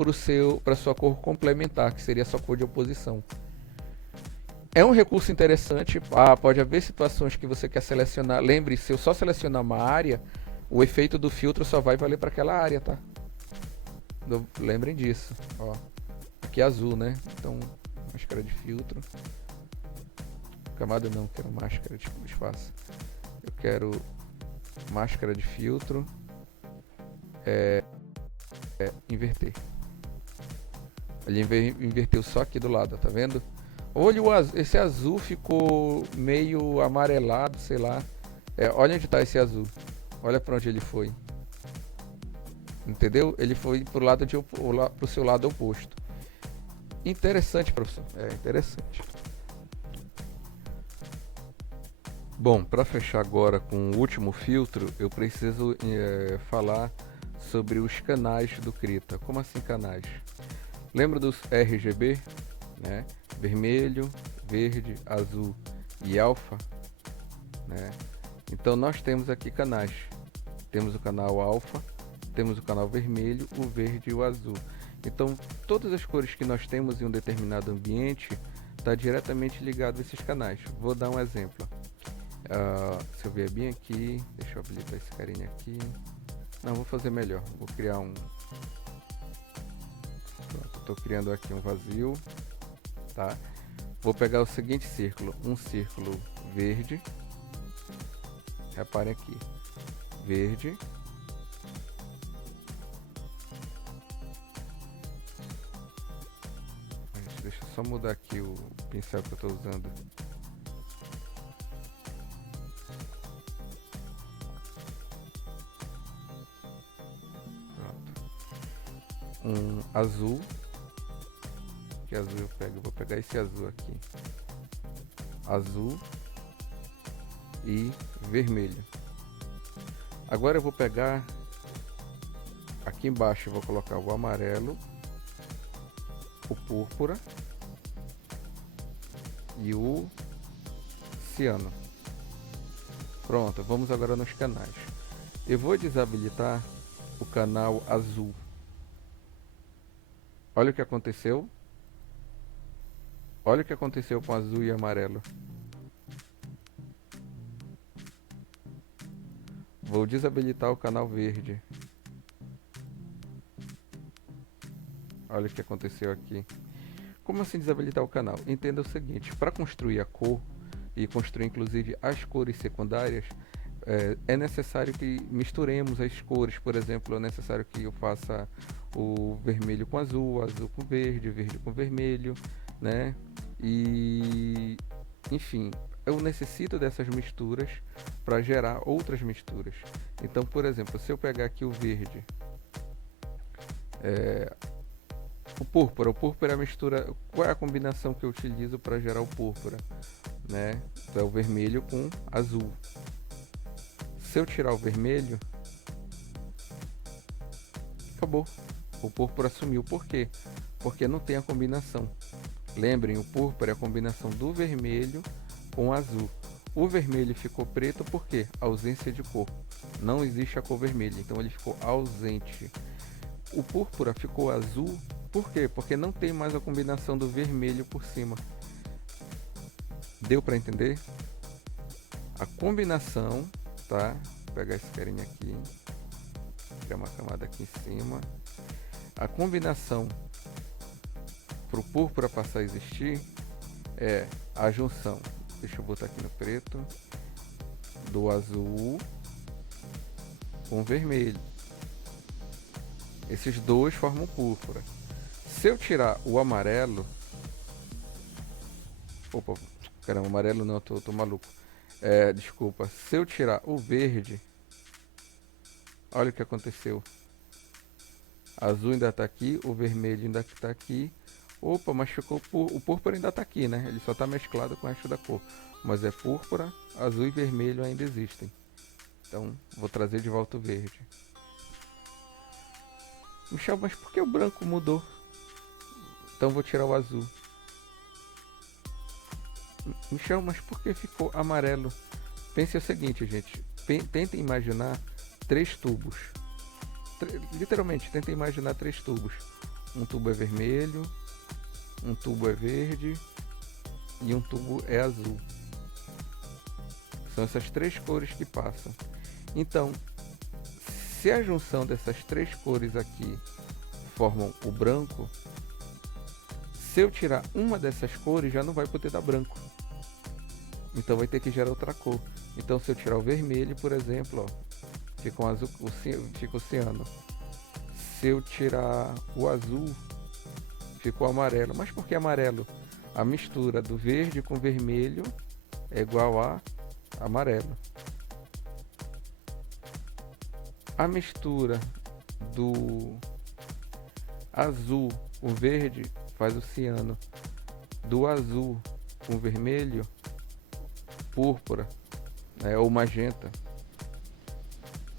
para sua cor complementar, que seria a sua cor de oposição. É um recurso interessante. Pode haver situações que você quer selecionar. Lembre, se eu só selecionar uma área, o efeito do filtro só vai valer para aquela área, tá? Lembrem disso. Ó, aqui é azul, né? Então, máscara de filtro. Camada não, quero máscara de disfarce. Eu quero máscara de filtro. Inverter. Ele inverteu só aqui do lado, tá vendo? Olha esse azul ficou meio amarelado, sei lá. Olha onde está esse azul. Olha para onde ele foi. Entendeu? Ele foi pro seu lado oposto. Interessante, professor. Interessante. Bom, para fechar agora com o último filtro, eu preciso falar sobre os canais do Krita. Como assim canais? Lembra dos RGB, né? Vermelho, verde, azul e alfa, né? Então nós temos aqui canais. Temos o canal alfa, temos o canal vermelho, o verde e o azul. Então todas as cores que nós temos em um determinado ambiente está diretamente ligado a esses canais. Vou dar um exemplo. Se eu vier bem aqui, deixa eu habilitar esse carinha aqui. Não, vou fazer melhor. Vou criar um. Pronto, estou criando aqui um vazio, tá? Vou pegar o seguinte círculo, um círculo verde. Reparem aqui, verde. Deixa eu só mudar aqui o pincel que eu estou usando. Um azul, que azul eu pego, vou pegar esse azul aqui, azul e vermelho. Agora eu vou pegar aqui embaixo, eu vou colocar o amarelo, o púrpura e o ciano. Pronto, vamos agora nos canais. Eu vou desabilitar o canal azul. Olha o que aconteceu. Olha o que aconteceu com azul e amarelo. Vou desabilitar o canal verde. Olha o que aconteceu aqui. Como assim desabilitar o canal? Entenda o seguinte, para construir a cor e construir inclusive as cores secundárias, é necessário que misturemos as cores. Por exemplo, é necessário que eu faça o vermelho com azul, azul com verde, verde com vermelho, né? E enfim, eu necessito dessas misturas para gerar outras misturas. Então, por exemplo, se eu pegar aqui o verde, o púrpura é a mistura. Qual é a combinação que eu utilizo para gerar o púrpura, né? Então, é o vermelho com azul. Se eu tirar o vermelho, acabou. O púrpura sumiu. Por quê? Porque não tem a combinação. Lembrem, o púrpura é a combinação do vermelho com o azul. O vermelho ficou preto por quê? Ausência de cor. Não existe a cor vermelha, então ele ficou ausente. O púrpura ficou azul por quê? Porque não tem mais a combinação do vermelho por cima. Deu para entender? A combinação, tá? Vou pegar esse carinha aqui, criar uma camada aqui em cima. A combinação para o púrpura passar a existir é a junção. Deixa eu botar aqui no preto, do azul com vermelho. Esses dois formam púrpura. Se eu tirar o amarelo, opa, caramba, amarelo não, tô maluco. Desculpa. Se eu tirar o verde, olha o que aconteceu. Azul ainda tá aqui, o vermelho ainda tá aqui. Opa, mas ficou o púrpura ainda tá aqui, né? Ele só tá mesclado com o resto da cor. Mas é púrpura, azul e vermelho ainda existem. Então, vou trazer de volta o verde. Michel, mas por que o branco mudou? Então vou tirar o azul. Michel, mas por que ficou amarelo? Pense o seguinte, gente. Tentem imaginar 3 tubos. Literalmente, tentem imaginar 3 tubos. Um tubo é vermelho, um tubo é verde e um tubo é azul. São essas 3 cores que passam. Então, se a junção dessas 3 cores aqui formam o branco, se eu tirar uma dessas cores já não vai poder dar branco. Então vai ter que gerar outra cor. Então se eu tirar o vermelho, por exemplo, ó, fica um azul, fica o ciano. Se eu tirar o azul, fica o amarelo. Mas por que amarelo? A mistura do verde com vermelho é igual a amarelo. A mistura do azul com verde faz o ciano. Do azul com vermelho, púrpura. ou magenta.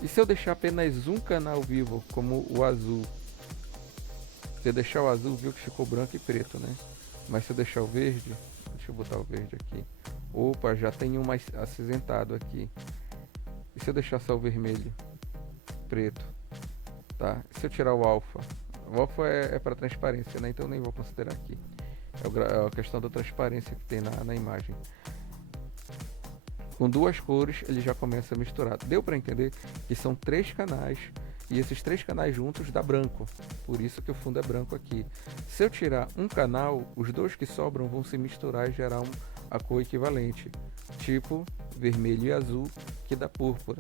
E se eu deixar apenas um canal vivo, como o azul? Se eu deixar o azul, viu que ficou branco e preto, né? Mas se eu deixar o verde, deixa eu botar o verde aqui. Opa, já tem um mais acinzentado aqui. E se eu deixar só o vermelho, preto, tá? E se eu tirar o alfa? O alfa é para transparência, né? Então eu nem vou considerar aqui. É a questão da transparência que tem na imagem. Com duas cores ele já começa a misturar. Deu para entender que são 3 canais e esses 3 canais juntos dá branco. Por isso que o fundo é branco aqui. Se eu tirar um canal, os 2 que sobram vão se misturar e gerar a cor equivalente, tipo vermelho e azul, que dá púrpura.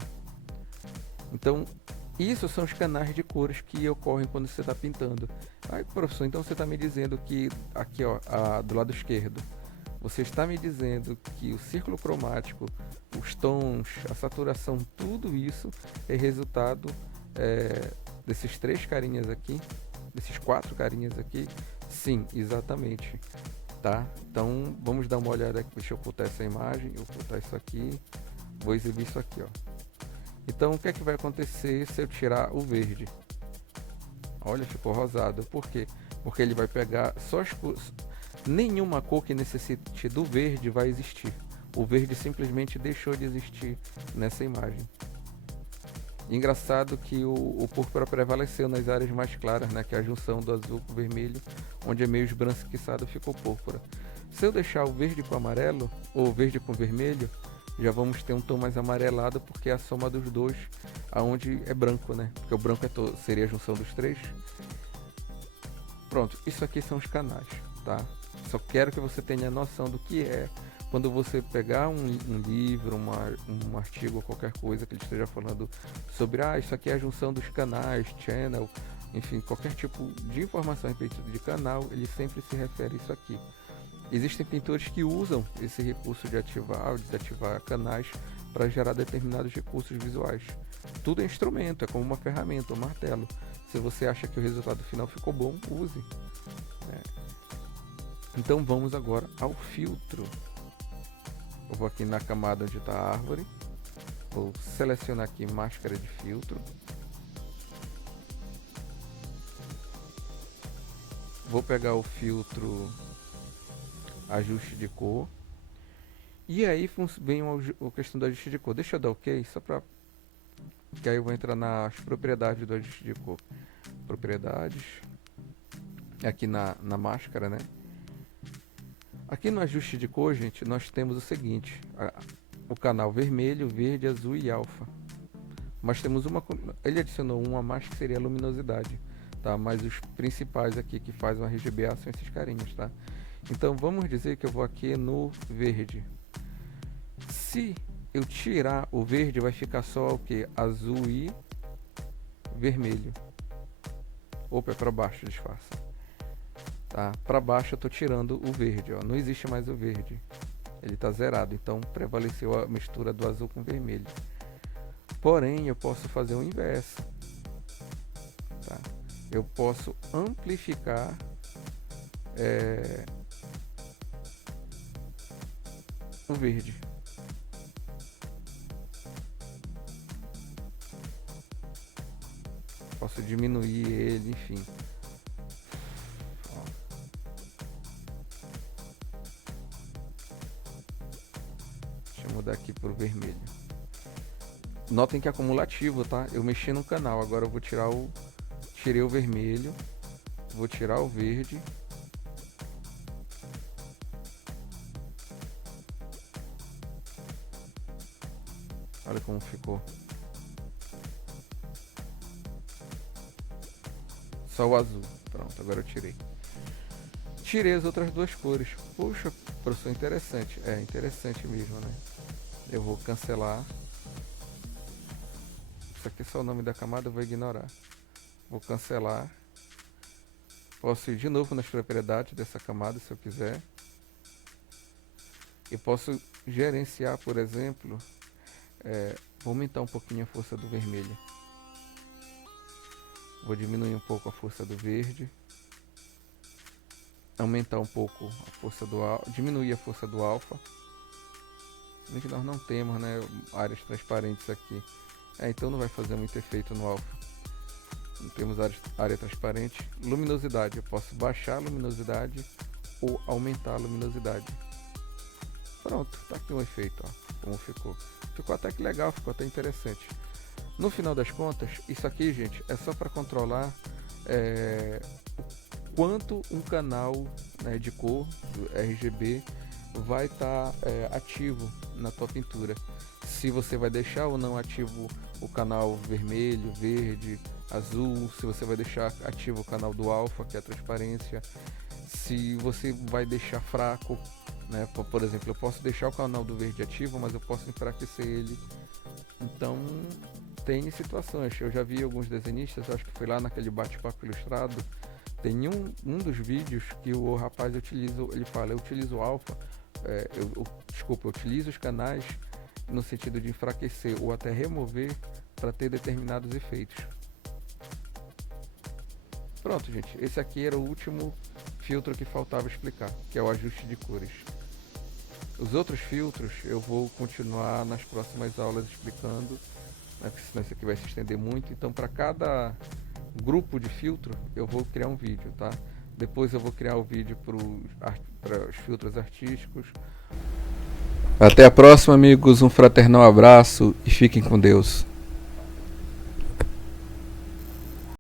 Então, isso são os canais de cores que ocorrem quando você está pintando. Aí, professor, então você está me dizendo que aqui, ó, do lado esquerdo, você está me dizendo que o círculo cromático, os tons, a saturação, tudo isso é resultado desses 3 carinhas aqui, desses 4 carinhas aqui? Sim, exatamente. Tá? Então vamos dar uma olhada aqui. Deixa eu ocultar essa imagem, ocultar isso aqui, vou exibir isso aqui, ó. Então o que é que vai acontecer se eu tirar o verde? Olha, ficou rosado. Por quê? Porque ele vai pegar só as cores. Nenhuma cor que necessite do verde vai existir. O verde simplesmente deixou de existir nessa imagem. Engraçado que o púrpura prevaleceu nas áreas mais claras, né, que é a junção do azul com o vermelho, onde é meio esbranquiçado ficou púrpura. Se eu deixar o verde com amarelo, ou verde com vermelho, já vamos ter um tom mais amarelado, porque é a soma dos dois, aonde é branco, né? Porque o branco seria a junção dos 3. Pronto, isso aqui são os canais, tá? Só quero que você tenha noção do que é quando você pegar um livro, um artigo, qualquer coisa que ele esteja falando sobre, isso aqui é a junção dos canais, channel, enfim, qualquer tipo de informação a respeito de canal, ele sempre se refere a isso aqui. Existem pintores que usam esse recurso de ativar ou desativar canais para gerar determinados recursos visuais. Tudo é instrumento, é como uma ferramenta, um martelo. Se você acha que o resultado final ficou bom, use. Então vamos agora ao filtro. Eu vou aqui na camada onde está a árvore, vou selecionar aqui máscara de filtro, vou pegar o filtro ajuste de cor, e aí vem a questão do ajuste de cor. Deixa eu dar OK, só para que aí eu vou entrar nas propriedades do ajuste de cor. Propriedades, aqui na máscara, né? Aqui no ajuste de cor, gente, nós temos o seguinte: o canal vermelho, verde, azul e alfa. Mas temos ele adicionou um a mais que seria a luminosidade, tá? Mas os principais aqui que fazem uma RGBA são esses carinhos, tá? Então vamos dizer que eu vou aqui no verde. Se eu tirar o verde, vai ficar só o que? Azul e vermelho. Opa, é para baixo, disfarça. Tá? Para baixo eu estou tirando o verde, ó. Não existe mais o verde, ele está zerado, então prevaleceu a mistura do azul com vermelho. Porém eu posso fazer o inverso, tá? Eu posso amplificar o verde. Posso diminuir ele, enfim. Mudar aqui para o vermelho. Notem que é acumulativo, tá? Eu mexi no canal, agora eu vou tirei o vermelho, vou tirar o verde, olha como ficou. Só o azul. Pronto, agora eu tirei as outras 2 cores. Puxa, professor, interessante. É interessante mesmo, né? Eu vou cancelar. Isso aqui é só o nome da camada, eu vou ignorar. Vou cancelar. Posso ir de novo nas propriedades dessa camada se eu quiser. Eu posso gerenciar, por exemplo, vou aumentar um pouquinho a força do vermelho. Vou diminuir um pouco a força do verde. Aumentar um pouco a força do alfa, diminuir a força do alfa. Nós não temos, né, áreas transparentes aqui. Então não vai fazer muito efeito no alfa. Não temos área transparente. Luminosidade, eu posso baixar a luminosidade ou aumentar a luminosidade. Pronto, tá aqui um efeito, ó, como ficou. Ficou até que legal, ficou até interessante. No final das contas, isso aqui, gente, é só para controlar quanto um canal, né, de cor, RGB, vai estar ativo na tua pintura. Se você vai deixar ou não ativo o canal vermelho, verde, azul, se você vai deixar ativo o canal do alfa, que é a transparência, se você vai deixar fraco, né? Por exemplo, eu posso deixar o canal do verde ativo, mas eu posso enfraquecer ele. Então tem situações, eu já vi alguns desenhistas, acho que foi lá naquele bate-papo ilustrado, tem um dos vídeos que o rapaz ele fala, eu utilizo alfa, eu utilizo os canais no sentido de enfraquecer ou até remover para ter determinados efeitos. Pronto, gente, esse aqui era o último filtro que faltava explicar, que é o ajuste de cores. Os outros filtros eu vou continuar nas próximas aulas explicando, né, porque senão isso aqui vai se estender muito. Então, para cada grupo de filtro eu vou criar um vídeo, tá? Depois eu vou criar o vídeo para os filtros artísticos. Até a próxima, amigos, um fraternal abraço e fiquem com Deus.